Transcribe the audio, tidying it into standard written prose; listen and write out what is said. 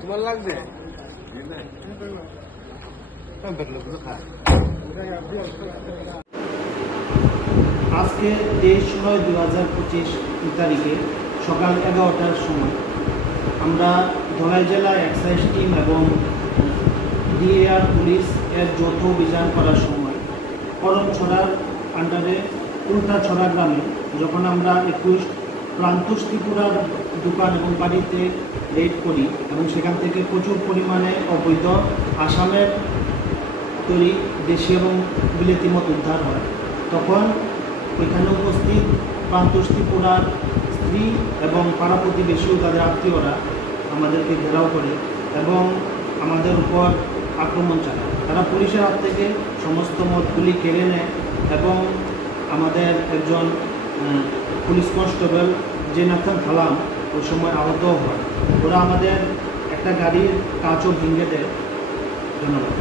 তোমার লাগবে আজকে 23/9/2025 তারিখে সকাল 11টার সময় আমরা ধলাই জেলা এক্সাইজ টিম এবং ডিএআর পুলিশ এর যৌথ অভিযান করার সময় করমছড়ার আন্ডারে উল্টাছড়া গ্রামে যখন আমরা 21 প্রান্তোষ ত্রিপুরার দোকান এবং বাড়িতে রেড করি এবং সেখান থেকে প্রচুর পরিমাণে অবৈধ আসামের তৈরি দেশি এবং বিলেতি মদ উদ্ধার হয়, তখন ওইখানে উপস্থিত প্রান্তোষ ত্রিপুরার স্ত্রী এবং পাড়া প্রতিবেশী ও তাদের আত্মীয়রা আমাদেরকে ঘেরাও করে এবং আমাদের উপর আক্রমণ চালায়। তারা পুলিশের হাত থেকে সমস্ত মদগুলি কেড়ে নেয় এবং আমাদের একজন পুলিশ কনস্টেবল জেনাথন খালাম ওই সময় আহত হয়। ওরা আমাদের একটা গাড়ির কাঁচও ভেঙে দেয়। ধন্যবাদ।